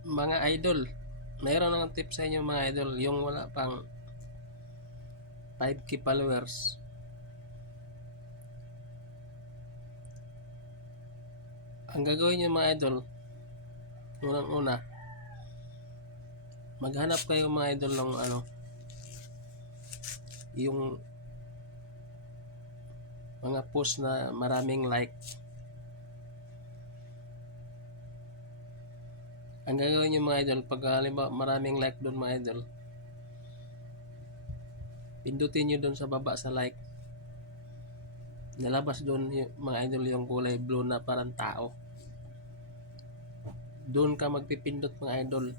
Mga idol, mayroon ng tip sa inyo mga idol, yung wala pang 5k followers. Ang gagawin nyo mga idol, unang-una, maghanap kayo mga idol ng yung mga post na maraming like. Ang gagawin nyo mga idol, pag halimbawa maraming like doon mga idol, pindutin nyo doon sa baba sa like. Nalabas doon yung, mga idol, yung kulay blue na parang tao. Doon ka magpipindot mga idol.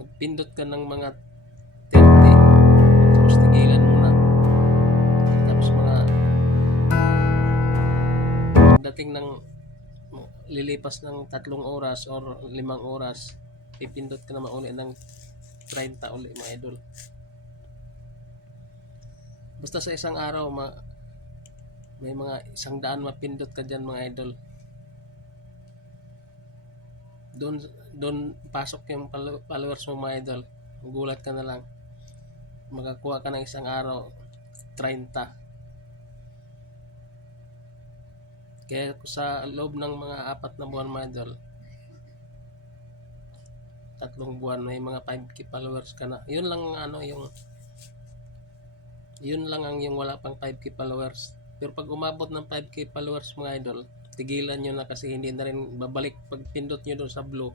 Magpindot ka ng mga 30. Tapos tigilan mo na. Tapos pagdating ng lilipas ng 3 oras or 5 oras, pipindot ka na mauli ng 30 uli mga idol. Basta sa isang araw may mga 100 mapindot ka dyan mga idol. Doon pasok yung followers mo mga idol. Magulat ka na lang. Makakuha ka ng isang araw 30. Kaya sa loob ng mga 4 na buwan mga idol, 3 buwan, may mga 5k followers ka na. Yun lang ang yung wala pang 5k followers. Pero pag umabot ng 5k followers mga idol, tigilan nyo na kasi hindi na rin babalik. Pag pindot nyo doon sa blue,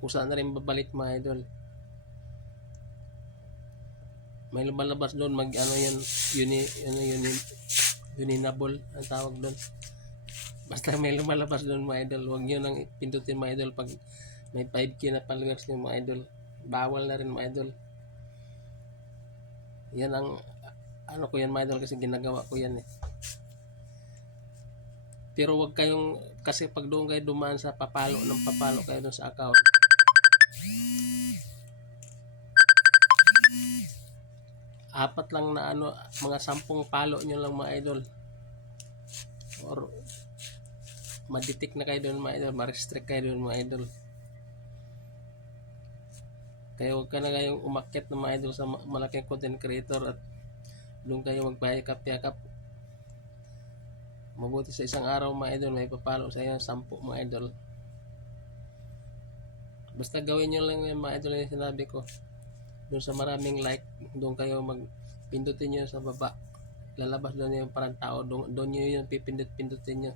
kusa na rin babalik mga idol. May lumalabas doon uninable ang tawag doon. Basta may lumalabas doon mga idol, huwag nyo nang pindutin mga idol pag may 5k na followers nyo mga idol. Bawal na rin mga idol. Yan ang ko yan mga idol, kasi ginagawa ko yan eh. Pero wag kayong, kasi pag doon kayo dumaan sa papalo kayo doon sa account, apat lang na mga 10 palo nyo lang mga idol, or ma-detect na kayo doon mga idol, ma-restrict kayo doon mga idol. Kaya huwag ka na kayong umakyat ng mga idol sa malaking content creator at doon kayo magpayakap-yakap. Mabuti sa isang araw mga idol, may papalo sa inyo 10 mga idol. Basta gawin nyo lang yung mga idol yung sinabi ko. Doon sa maraming like, doon kayo magpindutin nyo sa baba. Lalabas doon yung parang tao, doon nyo yung pipindut-pindutin nyo.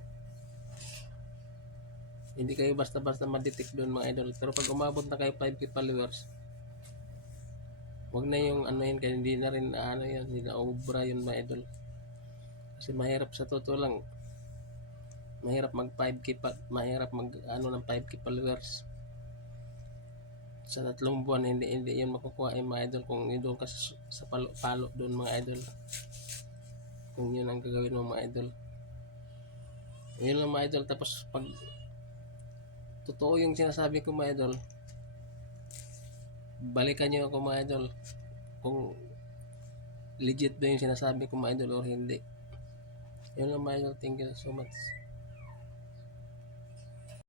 Hindi kayo basta-basta ma-detect doon mga idol. Pero pag umabot na kayo 5k followers, wag na yung yun, kaya hindi na rin yan, hindi na obra yun mga idol. Kasi mahirap sa totoo lang. Mahirap mag 5k mahirap mag ng 5k followers. Sa 3 buwan hindi yun makukuha yung mga idol kung doon ka sa palo doon mga idol. Kung yun ang gagawin mo mga idol. Yun lang mga idol. Tapos pag totoo yung sinasabi ko mga idol, balikan nyo ako mga idol kung legit ba yung sinasabi ko mga idol o hindi. Yun lang mga idol. Thank you so much.